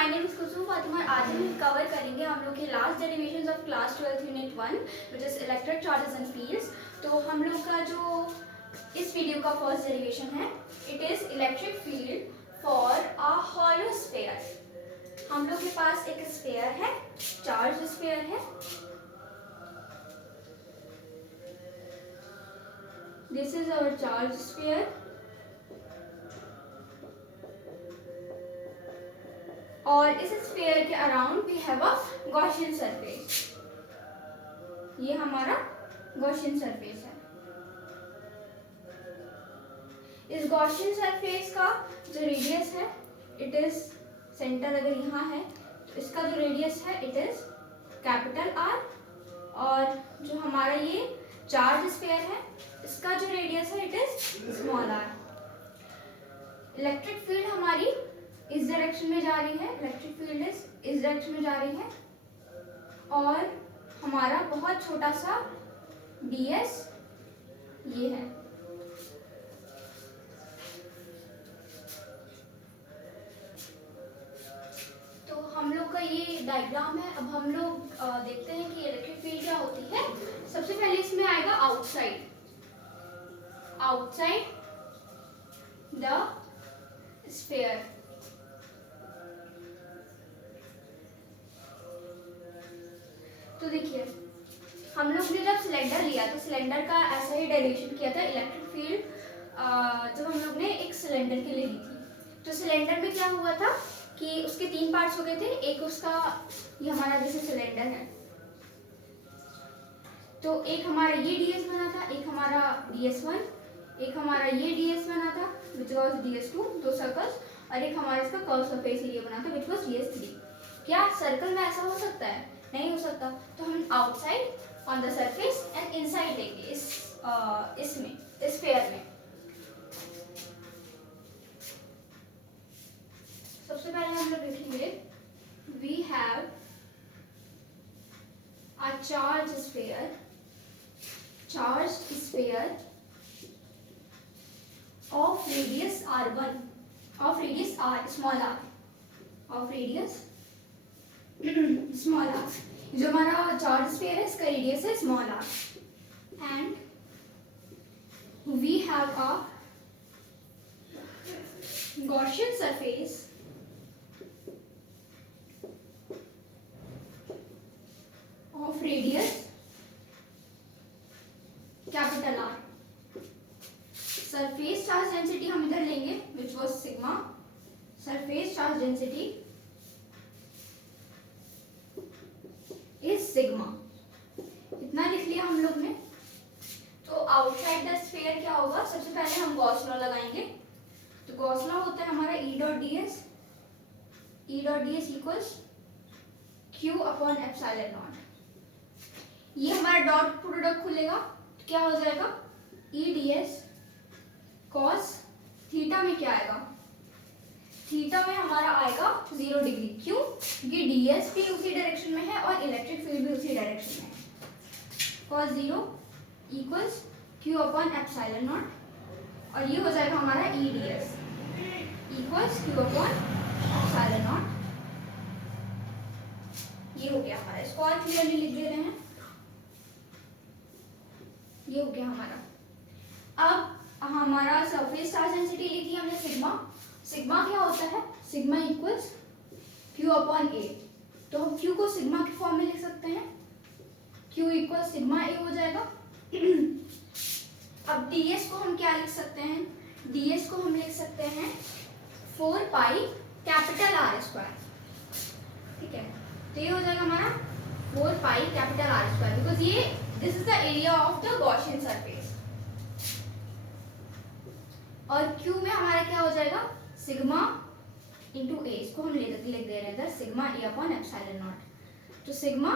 My name is Kusum Fatima. आज हम cover करेंगे हम लोग के last derivations of class 12 unit 1 which is electric charges and fields. तो हम लोग का जो इस वीडियो का फर्स्ट डेरिवेशन है, it is electric field for a hollow sphere. हम लोग के पास एक स्फीयर है, चार्ज स्फीयर है। This is our charge sphere और इस स्फीयर के around we have a Gaussian surface. ये हमारा गॉसियन सरफेस है। इस गॉसियन सरफेस का जो रेडियस है, इट इज सेंटर अगर यहाँ है तो इसका जो रेडियस है इट इज कैपिटल आर, और जो हमारा ये चार्ज स्फीयर है इसका जो रेडियस है it is small r. Electric field हमारी इस डायरेक्शन में जा रही है, इलेक्ट्रिक फील्ड इस डायरेक्शन में जा रही है, और हमारा बहुत छोटा सा ds ये है। तो हम लोग का ये डायग्राम है। अब हम लोग देखते हैं कि इलेक्ट्रिक फील्ड क्या होती है। सबसे पहले इसमें आएगा आउटसाइड द स्फीयर। तो देखिए, हम लोग ने जब सिलेंडर लिया तो सिलेंडर का ऐसा ही डेरिवेशन किया था। इलेक्ट्रिक फील्ड जब हम लोग ने एक सिलेंडर के लिए ली थी, तो सिलेंडर में क्या हुआ था कि उसके 3 पार्ट्स हो गए थे। एक उसका, ये हमारा जैसे सिलेंडर है, तो एक हमारा ये ds बना था, एक हमारा ds1, एक हमारा ये ds बना था विच वॉज ds2, 2 सर्कल्स, और एक हमारा इसका कर्व सरफेस एरिया बना था विच वॉज ds3। क्या सर्कल में ऐसा हो सकता है? नहीं हो सकता। तो हम outside on the surface and inside लेंगे इसमें, इस स्फीयर में। सबसे पहले हम लोग लिखेंगे we have a charge sphere of radius r1, of radius r, small r, of radius small r। जो हमारा चार्ज स्फीयर है इसका रेडियस है small r, and we have a Gaussian surface of radius capital R। Surface charge density हम इधर लेंगे which was sigma. Surface charge density is sigma. इतना लिख लिया हम लोग ने। तो आउटसाइड द स्फीयर क्या होगा? सबसे पहले हम गॉस लॉ लगाएंगे। तो गॉस लॉ होता है हमारा E dot ds equals q upon epsilon not. ये हमारा डॉट प्रोडक्ट खुलेगा तो क्या हो जाएगा? E ds cos थीटा में क्या आएगा? थीटा में हमारा आएगा 0 डिग्री। क्यों? क्योंकि ds भी उसी डायरेक्शन में है और इलेक्ट्रिक फील्ड भी उसी डायरेक्शन में है। cos 0 equals q upon epsilon not, और ये हो जाएगा हमारा E ds equals q upon epsilon not. ये हो गया हमारा। इसको और क्लियरली लिख दे रहे हैं। ये हो गया हमारा। अब हमारा सरफेस चार्ज डेंसिटी लिखी हमने सिग्मा। सिग्मा क्या होता है? Sigma equals q upon a। तो हम q को सिग्मा के फॉर्म में लिख सकते हैं। q इक्वल्स सिग्मा a हो जाएगा। अब ds को हम क्या लिख सकते हैं? ds को हम लिख सकते हैं 4 पाई कैपिटल R स्क्वायर। ठीक है, तो ये हो जाएगा हमारा 4 pi capital R square, because ये this is the area of the Gaussian surface. और Q में हमारा क्या हो जाएगा? Sigma into a। इसको हम लिख दे रहे हैं इधर sigma a upon epsilon nought. तो सिग्मा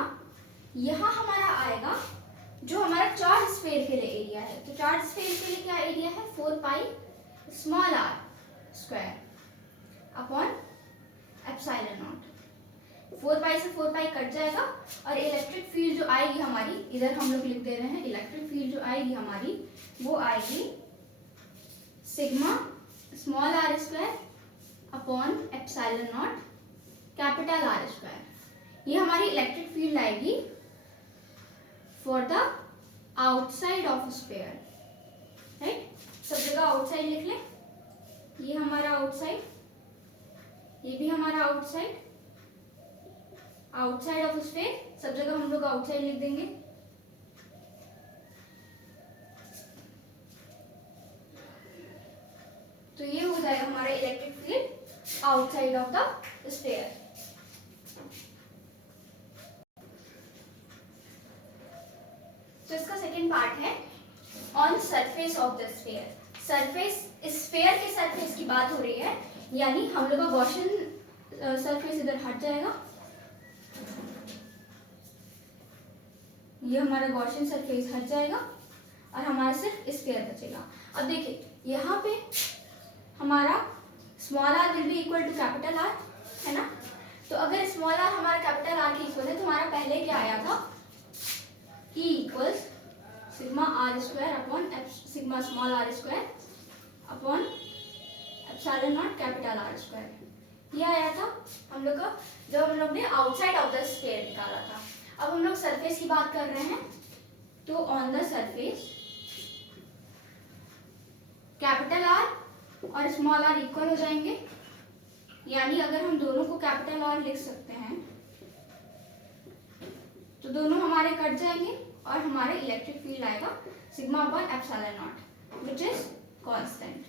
यहाँ हमारा आएगा जो हमारा चार्ज स्फीयर के लिए एरिया है। तो चार्ज स्फीयर के लिए क्या एरिया है? 4 pi small r square upon epsilon not. 4 पाई से 4 पाई कट जाएगा, और इलेक्ट्रिक फील्ड जो आएगी हमारी, इधर हम लोग लिख दे रहे हैं इलेक्ट्रिक फील्ड जो आएगी हमारी, वो आएगी sigma small r square upon epsilon naught capital r square. ये हमारी इलेक्ट्रिक फील्ड आएगी for the outside of sphere, right. सब जगह आउटसाइड लिख लें, ये हमारा आउटसाइड, ये भी हमारा आउटसाइड, आउटसाइड ऑफ स्फीयर, सब जगह हम लोग आउटसाइड लिख देंगे। तो ये हो जाएगा हमारा electric field outside of the sphere. तो इसका सेकेंड पार्ट है on surface of the sphere. Surface, sphere के सरफेस की बात हो रही है, यानी हम लोग का गॉसियन सरफेस इधर हट जाएगा, ये हमारा गॉसियन सरफेस हट जाएगा और हमारा सिर्फ स्फीयर बचेगा। अब देखिए यहाँ पे हमारा small r will be equal to capital r, है ना। तो अगर स्मॉल आर हमारा कैपिटल आर के इक्वल है तो हमारा पहले क्या आया था, E equals sigma r square upon sigma small r square upon epsilon naught capital r square. ये आया था हम लोग का जब हम लोग ने आउटसाइड ऑफ द स्फीयर निकाला था। अब हम लोग सरफेस की बात कर रहे हैं, तो on the surface capital R और स्मॉल आर इक्वल हो जाएंगे, यानी अगर हम दोनों को कैपिटल आर लिख सकते हैं तो दोनों हमारे कट जाएंगे और हमारे इलेक्ट्रिक फील्ड आएगा sigma upon epsilon not which is constant.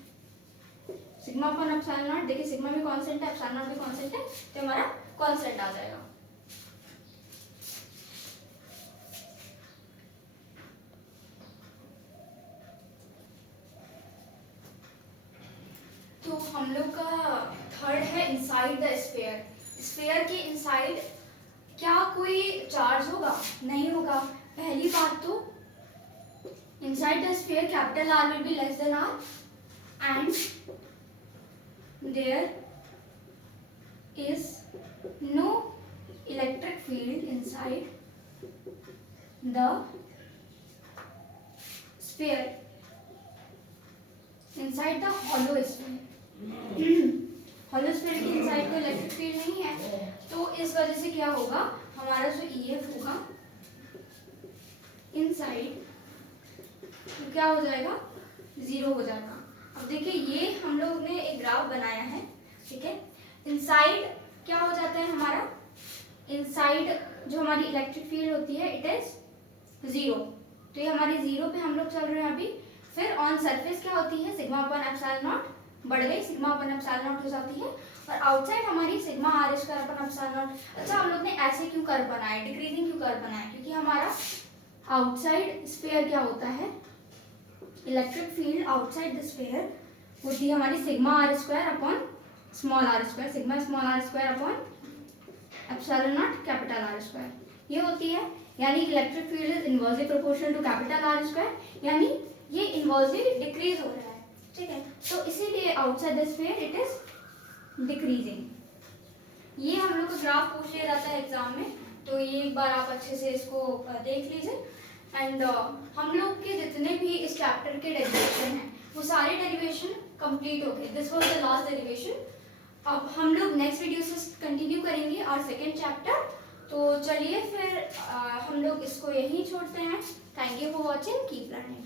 Sigma upon epsilon not, देखिए सिग्मा भी कांस्टेंट है, एप्सिलॉन नॉट भी कांस्टेंट है, तो हमारा कांस्टेंट आ जाएगा। तो हम लोग का थर्ड है इनसाइड द स्फीयर। स्फीयर के इनसाइड क्या कोई चार्ज होगा? नहीं होगा। पहली बात तो inside the sphere capital r will be less than r and there is no electric field inside the sphere, inside the hollow sphere. Hollow sphere के इनसाइड कोई इलेक्ट्रिक फील्ड नहीं है, तो इस वजह से क्या होगा, हमारा जो EF होगा इनसाइड तो क्या हो जाएगा, 0 हो जाएगा। अब देखिए ये हम लोग ने एक ग्राफ बनाया है, ठीक है। इनसाइड क्या हो जाता है हमारा, इनसाइड जो हमारी इलेक्ट्रिक फील्ड होती है इट इज 0, तो ये हमारी 0 पे हम लोग चल रहे हैं अभी। फिर ऑन सरफेस क्या होती है, सिग्मा अपॉन एप्सिलॉन नॉट बढ़ गई, सिग्मा अपॉन एप्सिलॉन नॉट हो जाती है, और आउटसाइड हमारी sigma r square upon epsilon naught. अच्छा हम लोग ने ऐसे क्यों कर्व बनाया, डिक्रीजिंग क्यों कर्व बनाया, क्योंकि हमारा आउटसाइड स्फीयर क्या होता है, electric field outside the sphere होती है हमारी sigma r square upon small r square, sigma small r square upon epsilon naught capital r square, ये होती है। यानी electric field is inversely proportional to capital r square, यानी ये inversely decrease हो रहा है, ठीक है। तो इसीलिए outside the sphere it is decreasing. ये हम लोग को ग्राफ पूछ लिया जाता है एग्जाम में, तो ये एक बार आप अच्छे से इसको देख लीजिए। एंड हम लोग के जितने भी इस चैप्टर के डेरिवेशन हैं वो सारे डेरिवेशन कंप्लीट हो गए। This was the last derivation. अब हम लोग नेक्स्ट वीडियो से कंटिन्यू करेंगे और सेकेंड चैप्टर। तो चलिए फिर हम लोग इसको यहीं छोड़ते हैं। Thank you for watching, keep learning.